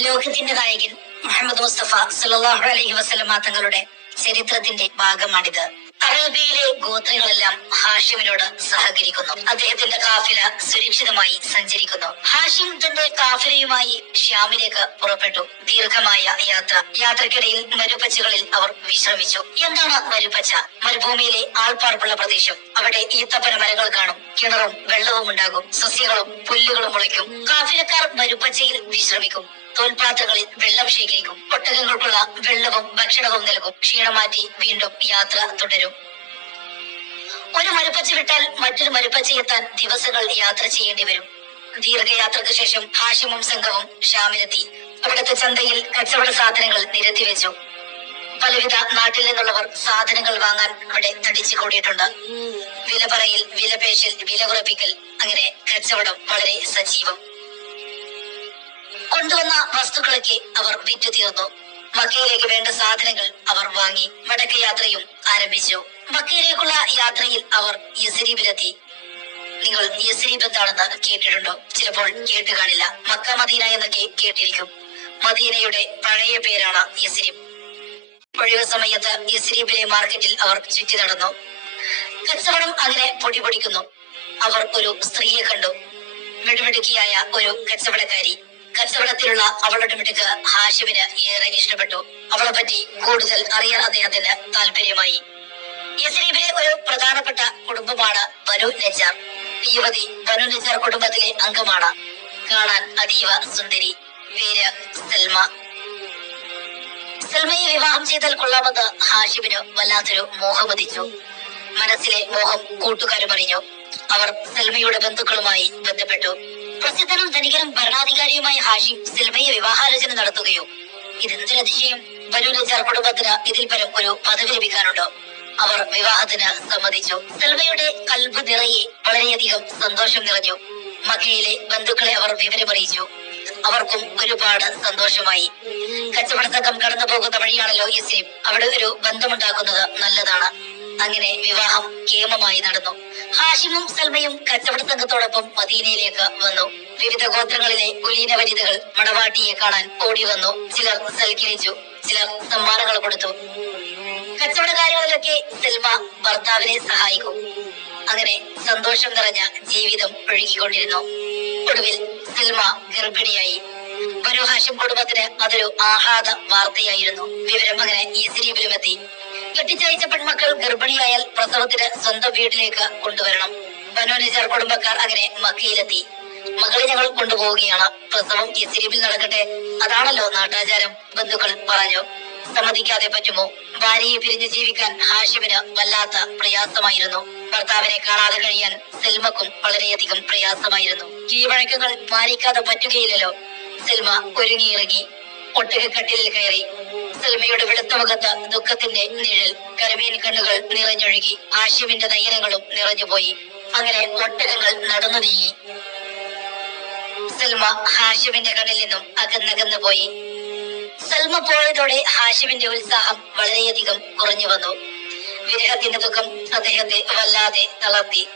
ലോകത്തിന്റെ നായകൻ മുഹമ്മദ് മുസ്തഫ സല്ലല്ലാഹു അലൈഹി വസല്ലമ തങ്ങളുടെ ചരിത്രത്തിന്റെ ഭാഗമാണിത്. അറേബ്യയിലെ ഗോത്രങ്ങളെല്ലാം ഹാഷിമിനോട് സഹകരിക്കുന്നു. അദ്ദേഹത്തിന്റെ കാഫില സുരക്ഷിതമായി സഞ്ചരിക്കുന്നു. ഹാഷിം തന്റെ കാഫിലയുമായി ഷ്യാമിലേക്ക് പുറപ്പെട്ടു. ദീർഘമായ യാത്രക്കിടയിൽ മരുപ്പച്ചകളിൽ അവർ വിശ്രമിച്ചു. എന്താണ് മരുപ്പച്ച? മരുഭൂമിയിലെ ആൾപ്പാർപ്പുള്ള പ്രദേശം. അവിടെ ഈത്തപ്പന മരങ്ങൾ കാണും, കിണറും വെള്ളവും ഉണ്ടാകും, സസ്യങ്ങളും പുല്ലുകളും മുളയ്ക്കും. കാഫിലക്കാർ മരുപ്പച്ചയിൽ വിശ്രമിക്കും. തോൽപാത്രങ്ങളിൽ വെള്ളം ശേഖരിക്കും. ഒട്ടകങ്ങൾക്കുള്ള വെള്ളവും ഭക്ഷണവും നൽകും. ക്ഷീണം മാറ്റി വീണ്ടും യാത്ര തുടരും. ഒരു മരുപ്പച്ച വിട്ടാൽ മറ്റൊരു മരുപ്പച്ച എത്താൻ ദിവസങ്ങൾ യാത്ര ചെയ്യേണ്ടി വരും. ദീർഘയാത്രക്ക് ശേഷം ഹാഷിമും സംഘവും ഷാമിലെത്തി. അവിടുത്തെ ചന്തയിൽ കച്ചവട സാധനങ്ങൾ നിരത്തിവെച്ചു. പലവിധ നാട്ടിൽ നിന്നുള്ളവർ സാധനങ്ങൾ വാങ്ങാൻ അവിടെ തടിച്ചു കൂടിയിട്ടുണ്ട്. വില പറയൽ, വിലപേശൽ, വില ഉറപ്പിക്കൽ, അങ്ങനെ കച്ചവടം വളരെ സജീവം. കൊണ്ടുവന്ന വസ്തുക്കളൊക്കെ അവർ വിറ്റു തീർന്നു. മക്കയിലേക്ക് വേണ്ട സാധനങ്ങൾ അവർ വാങ്ങി. മടക്ക യാത്രയും ആരംഭിച്ചു. മക്കയിലേക്കുള്ള യാത്രയിൽ അവർ യസ്രീബിലെത്തി. നിങ്ങൾ യസ്രീബ് എന്താണെന്ന് കേട്ടിട്ടുണ്ടോ? ചിലപ്പോൾ കേട്ട് കാണില്ല. മക്ക മദീന എന്നൊക്കെ കേട്ടിരിക്കും. മദീനയുടെ പഴയ പേരാണ് യസ്രീബ്. ഒഴിവ് സമയത്ത് യസ്രീബിലെ മാർക്കറ്റിൽ അവർ ചുറ്റി നടന്നു. കച്ചവടം അങ്ങനെ പൊടിപൊടിക്കുന്നു. അവർ ഒരു സ്ത്രീയെ കണ്ടു. മിടുമിടുക്കിയായ ഒരു കച്ചവടക്കാരി. കച്ചവടത്തിലുള്ള അവളുടെ മിടുക്ക് ഹാഷിമിന് ഏറെ ഇഷ്ടപ്പെട്ടു. അവളെ പറ്റി കൂടുതൽ അറിയാൻ അദ്ദേഹത്തിന് താല്പര്യമായി. യസ്രീബിലെ ഒരു പ്രധാനപ്പെട്ട കുടുംബമാണ് ബനു നജ്ജാർ. ഈ യുവതി ബനു നജ്ജാർ കുടുംബത്തിലെ അംഗമാണ്. കാണാൻ അതീവ സുന്ദരി. പേര് സൽമ. സൽമയെ വിവാഹം ചെയ്താൽ കൊള്ളാമെന്ന് ഹാഷിമിന് വല്ലാത്തൊരു മോഹമതിച്ചു. മനസ്സിലെ മോഹം കൂട്ടുകാരും അറിഞ്ഞു. അവർ സൽമയുടെ ബന്ധുക്കളുമായി ബന്ധപ്പെട്ടു. പ്രസിദ്ധനും ധനികനും ഭരണാധികാരിയുമായ ഹാഷിം സൽമയെ വിവാഹാലോചന നടത്തുകയോ? ഇതെന്തൊരു അതിശയം! ബനു നജ്ജാർ കുടുംബത്തിന് ഇതിൽ പരം ഒരു പദവി ലഭിക്കാനുണ്ടോ? അവർ വിവാഹത്തിന് സമ്മതിച്ചു. സൽമയുടെ കൽബ് നിറയെ വളരെയധികം സന്തോഷം നിറഞ്ഞു. മക്കയിലെ ബന്ധുക്കളെ അവർ വിവരമറിയിച്ചു. അവർക്കും ഒരുപാട് സന്തോഷമായി. കച്ചവട സംഘം കടന്നു പോകുന്ന വഴിയാണല്ലോ യസ്രീബ്. അവിടെ ഒരു ബന്ധമുണ്ടാക്കുന്നത് നല്ലതാണ്. അങ്ങനെ വിവാഹം കേമമായി നടന്നു. ഹാഷിമും സൽമയും കച്ചവട സംഘത്തോടൊപ്പം മദീനയിലേക്ക് വന്നു. വിവിധ ഗോത്രങ്ങളിലെ കുലീന വനിതകൾ മണവാട്ടിയെ കാണാൻ ഓടി വന്നു. ചിലർ സൽക്കരിച്ചു, ചിലർ സമ്മാനങ്ങൾ കൊടുത്തു. കച്ചവടകാര്യങ്ങളിലൊക്കെ സൽമ ഭർത്താവിനെ സഹായിക്കും. അങ്ങനെ സന്തോഷം നിറഞ്ഞ ജീവിതം ഒഴുകിക്കൊണ്ടിരുന്നു. ഒടുവിൽ സൽമ ഗർഭിണിയായി. ബനു ഹാഷിം കുടുംബത്തിന് അതൊരു ആഹ്ലാദ വാർത്തയായിരുന്നു. വിവരം അങ്ങനെ യസ്രീബിലുമെത്തി. കെട്ടിച്ചയച്ച പെൺമക്കൾ ഗർഭിണിയായാൽ പ്രസവത്തിന് സ്വന്തം വീട്ടിലേക്ക് കൊണ്ടുവരണം. ബനു നജ്ജാർ കുടുംബക്കാർ അങ്ങനെ മക്കയിലെത്തി. മകളെ ഞങ്ങൾ കൊണ്ടുപോവുകയാണ്. പ്രസവം യസ്രീബിൽ നടക്കട്ടെ, അതാണല്ലോ നാട്ടാചാരം. ബന്ധുക്കൾ പറഞ്ഞു. സമ്മതിക്കാതെ പറ്റുമോ? ഭാര്യയെ പിരിഞ്ഞ് ജീവിക്കാൻ ഹാഷിമിന് വല്ലാത്ത പ്രയാസമായിരുന്നു. ഭർത്താവിനെ കാണാതെ കഴിയാൻ സൽമക്കും വളരെയധികം പ്രയാസമായിരുന്നു. കീഴ്വഴക്കങ്ങൾ മാനിക്കാതെ പറ്റുകയില്ലല്ലോ. സൽമ ഒരുങ്ങിയിറങ്ങി ഒട്ടകക്കട്ടിലിൽ കയറി. സൽമയുടെ വെളുത്ത മുഖത്ത് ദുഃഖത്തിന്റെ നിഴൽ. കരിമീൻ കണ്ണുകൾ നിറഞ്ഞൊഴുകി. ഹാഷിമിന്റെ നയനങ്ങളും നിറഞ്ഞുപോയി. അങ്ങനെ ഒട്ടകങ്ങൾ നടന്നു നീങ്ങി. സൽമ ഹാഷിമിന്റെ കണ്ണിൽ നിന്നും അകന്നകന്നു പോയി. സൽമ പോയതോടെ ഹാഷിമിന്റെ ഉത്സാഹം വളരെയധികം കുറഞ്ഞു വന്നു. വിരഹത്തിന്റെ ദുഃഖം അദ്ദേഹത്തെ വല്ലാതെ തളർത്തി.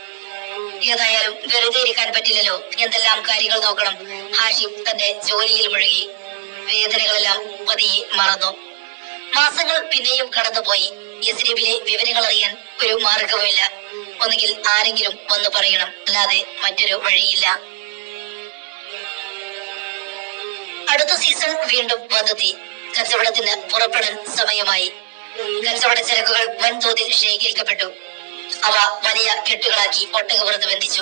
ഏതായാലും വെറുതെ ഇരിക്കാൻ പറ്റില്ലല്ലോ. എന്തെല്ലാം കാര്യങ്ങൾ നോക്കണം. ഹാഷിം തന്റെ ജോലിയിൽ മുഴുകി. വേദനകളെല്ലാം പതിയെ മറന്നു. മാസങ്ങൾ പിന്നെയും കടന്നുപോയി. യസ്രീബിലെ വിവരങ്ങൾ അറിയാൻ ഒരു മാർഗവുമില്ല. ഒന്നുകിൽ ആരെങ്കിലും വന്നു പറയണം, അല്ലാതെ മറ്റൊരു വഴിയില്ല. അടുത്ത സീസൺ വീണ്ടും വന്നെത്തി. കച്ചവടത്തിന് പുറപ്പെടാൻ സമയമായി. കച്ചവട ചരക്കുകൾ വൻതോതിൽ ശേഖരിക്കപ്പെട്ടു. അവ വലിയ കെട്ടുകളാക്കി ഒട്ടകപ്പുറത്ത് ബന്ധിച്ചു.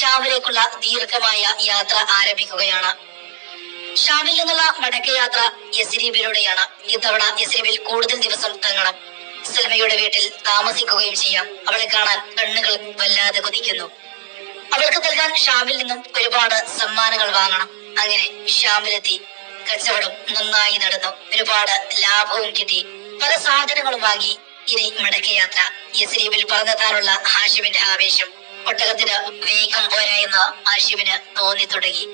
ഷാമിലേക്കുള്ള ദീർഘമായ യാത്ര ആരംഭിക്കുകയാണ്. ഷാമിൽ നിന്നുള്ള മടക്കയാത്ര യസ്രീബിലൂടെയാണ്. ഇത്തവണ യസ്രീബിൽ കൂടുതൽ ദിവസം തങ്ങണം. സൽമയുടെ വീട്ടിൽ താമസിക്കുകയും ചെയ്യാം. അവളെ കാണാൻ കണ്ണുകൾ വല്ലാതെ കൊതിക്കുന്നു. അവൾക്ക് നൽകാൻ ഷാമിൽ നിന്നും ഒരുപാട് സമ്മാനങ്ങൾ വാങ്ങണം. അങ്ങനെ ഷാമിലെത്തി. കച്ചവടം നന്നായി നടന്നു. ഒരുപാട് ലാഭവും കിട്ടി. പല സാധനങ്ങളും വാങ്ങി. ഇനി മടക്കയാത്ര. യസ്രീബിൽ പറഞ്ഞെത്താനുള്ള ഹാഷിമിന്റെ ആവേശം. ഒട്ടകത്തിന് വേഗം പോരായെന്ന് ഹാഷിമിന് തോന്നി തുടങ്ങി.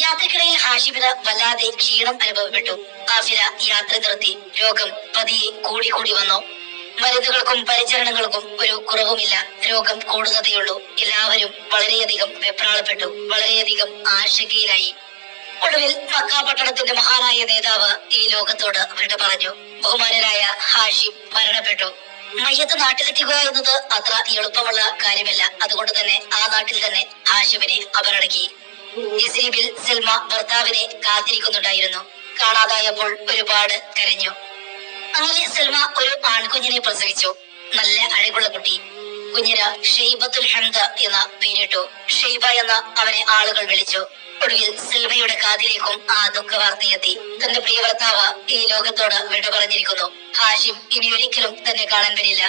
യാത്രക്കിടയിൽ ഹാഷിമിന് വല്ലാതെ ക്ഷീണം അനുഭവപ്പെട്ടു. കാഫില യാത്ര നിർത്തി. രോഗം പതിയെ കൂടി വന്നു. മരുന്നുകൾക്കും പരിചരണങ്ങൾക്കും ഒരു കുറവുമില്ല. രോഗം കൂടുന്നതേയുള്ളൂ. എല്ലാവരും വളരെയധികം വെപ്രാളപ്പെട്ടു. വളരെയധികം ആശങ്കയിലായി. ഒടുവിൽ മക്ക പട്ടണത്തിന്റെ മഹാനായ നേതാവ് ഈ ലോകത്തോട് വിട പറഞ്ഞു. ബഹുമാനനായ ഹാഷിം മരണപ്പെട്ടു. മയ്യത്ത് നാട്ടിലെത്തിക്കുക എന്നത് അത്ര എളുപ്പമുള്ള കാര്യമല്ല. അതുകൊണ്ട് തന്നെ ആ നാട്ടിൽ തന്നെ ഹാഷിമിനെ അവരടക്കി. യസ്രീബിൽ സൽമ ഭർത്താവിനെ കാത്തിരിക്കുന്നുണ്ടായിരുന്നു. കാണാതായപ്പോൾ ഒരുപാട് കരഞ്ഞു. അങ്ങനെ സൽമ ഒരു ആൺകുഞ്ഞിനെ പ്രസവിച്ചു. നല്ല അഴകുള്ള കുട്ടി. കുഞ്ഞിന് ഷെയ്ബത്തുൽ ഹംദ എന്ന പേരിട്ടു. ഷെയ്ബ എന്ന അവനെ ആളുകൾ വിളിച്ചു. ഒടുവിൽ സൽമയുടെ കാതിലേക്കും ആ ദുഃഖവാർത്തയെത്തി. തന്റെ പ്രിയ ഭർത്താവ് ഈ ലോകത്തോട് വിട പറഞ്ഞിരിക്കുന്നു. ഹാഷിം ഇനി ഒരിക്കലും തന്നെ കാണാൻ വരില്ല.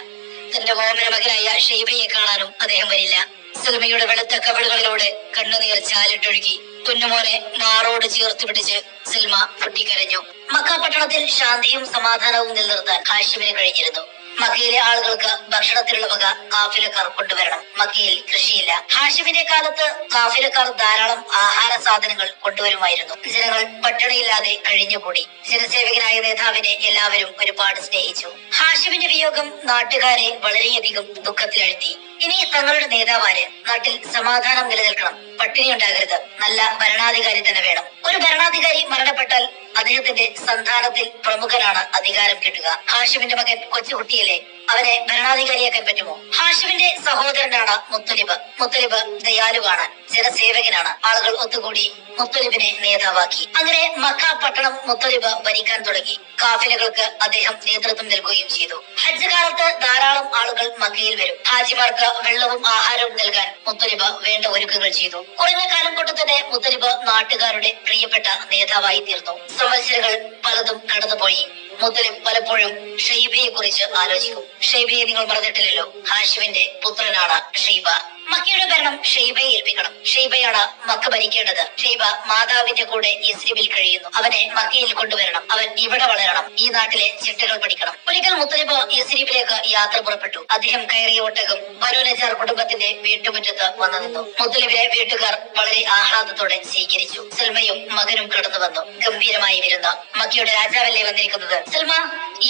തന്റെ ഓമന മകനായ ഷെയ്ബയെ കാണാനും അദ്ദേഹം വരില്ല. സൽമയുടെ വെളുത്ത കവിളുകളിലൂടെ കണ്ണുനീർ ചാലിട്ടൊഴുകി. കുഞ്ഞുമോനെ മാറോട് ചേർത്ത് പിടിച്ച് സൽമ പൊട്ടിക്കരഞ്ഞു. മക്ക പട്ടണത്തിൽ ശാന്തിയും സമാധാനവും നിലനിർത്താൻ ഹാഷിമിന് കഴിഞ്ഞിരുന്നു. മക്കയിലെ ആളുകൾക്ക് ഭക്ഷണത്തിനുള്ള വക കാഫിലക്കാർ കൊണ്ടുവരണം. മക്കയിൽ കൃഷിയില്ല. ഹാഷിമിന്റെ കാലത്ത് കാഫിലക്കാർ ധാരാളം ആഹാര സാധനങ്ങൾ കൊണ്ടുവരുമായിരുന്നു. ജനങ്ങൾ പട്ടിണിയില്ലാതെ കഴിഞ്ഞുകൂടി. ജനസേവകനായ നേതാവിനെ എല്ലാവരും ഒരുപാട് സ്നേഹിച്ചു. ഹാഷിമിന്റെ വിയോഗം നാട്ടുകാരെ വളരെയധികം ദുഃഖത്തിലാഴ്ത്തി. ഇനി തങ്ങളുടെ നേതാവാര് നാട്ടിൽ സമാധാനം നിലനിൽക്കണം, പട്ടിണി ഉണ്ടാകരുത്, നല്ല ഭരണാധികാരി തന്നെ വേണം. ഒരു ഭരണാധികാരി മരണപ്പെട്ടാൽ അദ്ദേഹത്തിന്റെ സന്താനത്തിൽ പ്രമുഖനാണ് അധികാരം കിട്ടുക. ഹാഷിമിന്റെ മകൻ കൊച്ചുകുട്ടിയല്ലേ, അവനെ ഭരണാധികാരിയാക്കാൻ പറ്റുമോ? ഹാഷിമിന്റെ സഹോദരനാണ് മുത്തലിബ്. മുത്തലിബ് ദയാലുവാണ്, ജനസേവകനാണ്. ആളുകൾ ഒത്തുകൂടി മുത്തലിബിനെ നേതാവാക്കി. അങ്ങനെ മക്ക പട്ടണം മുത്തലിബ് ഭരിക്കാൻ തുടങ്ങി. കാഫിലകൾക്ക് അദ്ദേഹം നേതൃത്വം നൽകുകയും ചെയ്തു. ഹജ്ജ് കാലത്ത് ധാരാളം ആളുകൾ മക്കയിൽ വരും. ഹാജിമാർക്ക് വെള്ളവും ആഹാരവും നൽകാൻ മുത്തലിബ് വേണ്ട ഒരുക്കങ്ങൾ ചെയ്തു. കുറഞ്ഞ കാലം കൊണ്ട് തന്നെ മുത്തലിബ് നാട്ടുകാരുടെ പ്രിയപ്പെട്ട നേതാവായി തീർന്നു. സംവത്സരങ്ങൾ പലതും കടന്നുപോയി. മുത്തലിബ് പലപ്പോഴും ഷെയ്ബയെ കുറിച്ച് ആലോചിക്കും. ഷെയ്ബയെ നിങ്ങൾ മറന്നിട്ടില്ലല്ലോ. ഹാഷിമിന്റെ പുത്രനാണ് ഷെയ്ബ. മക്കയുടെ ഭരണം ഷെയ്ബയെ ഏൽപ്പിക്കണം. ഷെയ്ബയാണ് മക്ക ഭരിക്കേണ്ടത്. ഷെയ്ബ മാതാവിന്റെ കൂടെ യസ്രിബിൽ കഴിയുന്നു. അവനെ മക്കയിൽ കൊണ്ടുവരണം. അവൻ ഇവിടെ വളരണം. ഈ നാട്ടിലെ ചിട്ടകൾ പഠിക്കണം. ഒരിക്കൽ മുത്തലിബ് യസ്രിബിലേക്ക് യാത്ര പുറപ്പെട്ടു. അദ്ദേഹം കയറിയ ഒട്ടകം ബനൂ നജാർ കുടുംബത്തിന്റെ വീട്ടുമുറ്റത്ത് വന്നു നിന്നു. മുത്തലിബിനെ വീട്ടുകാർ വളരെ ആഹ്ലാദത്തോടെ സ്വീകരിച്ചു. സൽമയും മകനും കടന്നു വന്നു. ഗംഭീരമായി വിരുന്ന്. മക്കയുടെ രാജാവല്ലേ വന്നിരിക്കുന്നത്? സൽമ,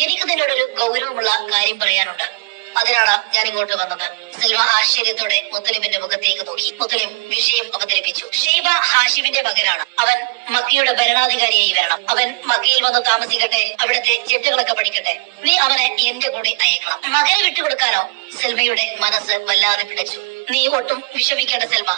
എനിക്ക് നിന്നോടൊരു ഗൗരവമുള്ള കാര്യം പറയാനുണ്ട്. അതിനാണ് ഞാൻ ഇങ്ങോട്ട് വന്നത്. സൽമ ആശ്ചര്യത്തോടെ മുത്തലിബിന്റെ മുഖത്തേക്ക് നോക്കി. മുത്തലിബ് വിഷയം അവതരിപ്പിച്ചു. ഷെയ്ബ ഹാഷിമിന്റെ മകനാണ്. അവൻ മക്കയുടെ ഭരണാധികാരിയായി വരണം. അവൻ മക്കയിൽ വന്ന് താമസിക്കട്ടെ, അവിടുത്തെ ചിട്ടകളൊക്കെ പഠിക്കട്ടെ. നീ അവനെ എന്റെ കൂടെ അയക്കണം. മകനെ വിട്ടുകൊടുക്കാനോ? സൽമയുടെ മനസ്സ് വല്ലാതെ പിടച്ചു. നീ ഒട്ടും വിഷമിക്കേണ്ട സൽമ.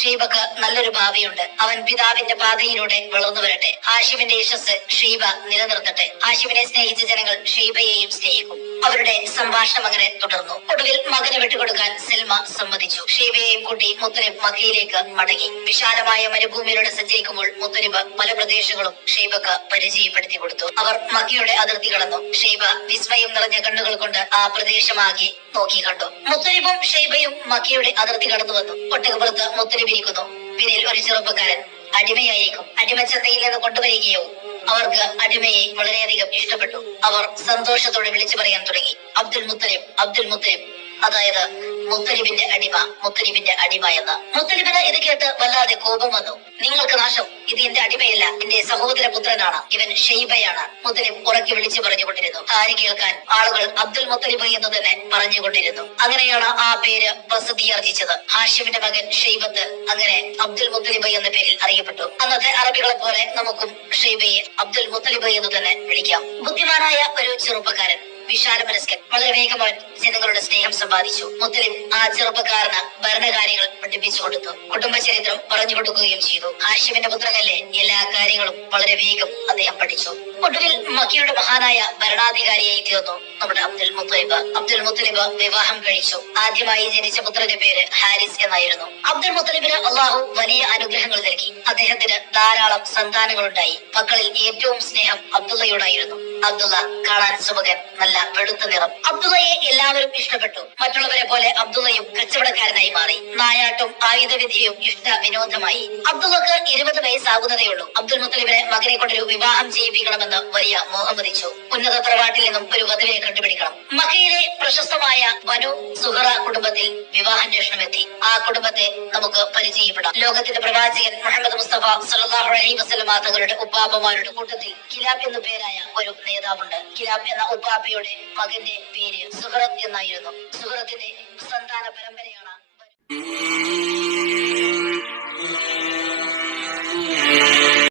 ഷെയ്ബക്ക് നല്ലൊരു ഭാവിയുണ്ട്. അവൻ പിതാവിന്റെ പാതയിലൂടെ വളർന്നു വരട്ടെ. ഹാഷിമിന്റെ യശസ് ഷെയ്ബ നിലനിർത്തട്ടെ. ഹാഷിമിനെ സ്നേഹിച്ച ജനങ്ങൾ ഷെയ്ബയെയും സ്നേഹിക്കും. അവരുടെ സംഭാഷണം അങ്ങനെ തുടർന്നു. ഒടുവിൽ മകനെ വിട്ടുകൊടുക്കാൻ സൽമ സമ്മതിച്ചു. ഷെയ്ബയെയും കൂട്ടി മുത്തലിബ് മക്കയിലേക്ക് മടങ്ങി. വിശാലമായ മരുഭൂമിയിലൂടെ സഞ്ചരിക്കുമ്പോൾ മുത്തലിബ് പല പ്രദേശങ്ങളും ഷെയ്ബക്ക് പരിചയപ്പെടുത്തി കൊടുത്തു. അവർ മക്കയുടെ അതിർത്തി കടന്നു. ഷെയ്ബ വിസ്മയം നിറഞ്ഞ കണ്ണുകൾ കൊണ്ട് ആ പ്രദേശമാകെ നോക്കി കണ്ടു. മുത്തലിബും ഷെയ്ബയും മക്കയുടെ അതിർത്തി കടന്നു വന്നു. ഒട്ടകപ്പുറത്ത് മുത്തലിബ് ഇരിക്കുന്നു. പിന്നിൽ ഒരു ചെറുപ്പക്കാരൻ. അടിമയായേക്കും. അടിമച്ചന്തയിൽ നിന്ന് കൊണ്ടുവരികയോ? അവർക്ക് അടിമയെ വളരെയധികം ഇഷ്ടപ്പെട്ടു. അവർ സന്തോഷത്തോടെ വിളിച്ചു പറയാൻ തുടങ്ങി, അബ്ദുൽ മുത്തലിബ്, അബ്ദുൽ മുത്തലിബ്. അതായത് മുത്തലിബിന്റെ അടിമ, മുത്തലിബിന്റെ അടിമ എന്ന്. മുത്തലിബിന് ഇത് കേട്ട് വല്ലാതെ കോപം വന്നു. നിങ്ങൾക്ക് നാശം, ഇത് എന്റെ അടിമയല്ല, എന്റെ സഹോദര പുത്രനാണ്, ഇവൻ ഷെയ്ബയാണ്. മുത്തലിബ് ഉറക്കി വിളിച്ചു പറഞ്ഞുകൊണ്ടിരുന്നു. ആര് കേൾക്കാൻ? ആളുകൾ അബ്ദുൽ മുത്തലിബ് എന്ന് തന്നെ പറഞ്ഞുകൊണ്ടിരുന്നു. അങ്ങനെയാണ് ആ പേര് പ്രസിദ്ധിയാർജിച്ചത്. ഹാഷിമിന്റെ മകൻ ഷെയ്ബത്ത് അങ്ങനെ അബ്ദുൽ മുത്തലിബ് എന്ന പേരിൽ അറിയപ്പെട്ടു. അന്നത്തെ അറബികളെ പോലെ നമുക്കും ഷെയ്ബയെ അബ്ദുൽ മുത്തലിബ് എന്ന് തന്നെ വിളിക്കാം. ബുദ്ധിമാനായ ഒരു ചെറുപ്പക്കാരൻ, വിശാല മനസ്കൻ. വളരെ വേഗം അവൻ ജനങ്ങളുടെ സ്നേഹം സമ്പാദിച്ചു. മുത്തലിബ് ആ ചെറുപ്പക്കാരന് ഭരണകാര്യങ്ങൾ പഠിപ്പിച്ചു കൊടുത്തു. കുടുംബ ചരിത്രം പറഞ്ഞു കൊടുക്കുകയും ചെയ്തു. ഹാഷിമിന്റെ പുത്രനല്ലേ, എല്ലാ കാര്യങ്ങളും വളരെ വേഗം അദ്ദേഹം പഠിച്ചു. ഒടുവിൽ മക്കയുടെ മഹാനായ ഭരണാധികാരിയായി തീർന്നു നമ്മുടെ അബ്ദുൽ മുത്തലിബ്. അബ്ദുൽ മുത്തലിബ് വിവാഹം കഴിച്ചു. ആദ്യമായി ജനിച്ച പുത്രന്റെ പേര് ഹാരിസ് എന്നായിരുന്നു. അബ്ദുൽ മുത്തലിബിന് അള്ളാഹു വലിയ അനുഗ്രഹങ്ങൾ നൽകി. അദ്ദേഹത്തിന് ധാരാളം സന്താനങ്ങളുണ്ടായി. മക്കളിൽ ഏറ്റവും സ്നേഹം അബ്ദുള്ളയോടായിരുന്നു. അബ്ദുള്ള കാണാൻ സുമുഖൻ, നല്ല വെളുത്ത നിറം. അബ്ദുള്ളയെ എല്ലാവരും ഇഷ്ടപ്പെട്ടു. മറ്റുള്ളവരെ പോലെ അബ്ദുള്ളയും കച്ചവടക്കാരനായി മാറി. നായാട്ടും ആയുധവിദ്യയും ഇഷ്ട വിനോദമായി. അബ്ദുള്ളക്ക് 20 വയസ്സാകുന്നതേ ഉള്ളൂ. അബ്ദുൽ മുത്തലിബിനെ മകനെ കൊണ്ടൊരു വിവാഹം ചെയ്യിപ്പിക്കണമെന്ന് വലിയ മോഹം വധിച്ചു. ഉന്നത തറവാട്ടിൽ നിന്നും ഒരു വധുവിനെ കണ്ടുപിടിക്കണം. മക്കയിലെ പ്രശസ്തമായ ബനൂ സുഹറ കുടുംബത്തിൽ വിവാഹാന്വേഷണം എത്തി. ആ കുടുംബത്തെ നമുക്ക് പരിചയപ്പെടാം. ലോകത്തിന്റെ പ്രവാചകൻ മുഹമ്മദ് മുസ്തഫ സല്ലല്ലാഹു അലൈഹി വസല്ലമ തങ്ങളുടെ ഉപ്പാപ്പമാരുടെ കൂട്ടത്തിൽ കിലാബ് എന്നു പേരായ ഒരു നേതാവുണ്ട്. കിലാബ് എന്ന ഉപ്പാപ്പയുടെ മകന്റെ പേര് സുഹറത്ത് എന്നായിരുന്നു. സുഹറത്തിന്റെ സന്താന പരമ്പരയാണ്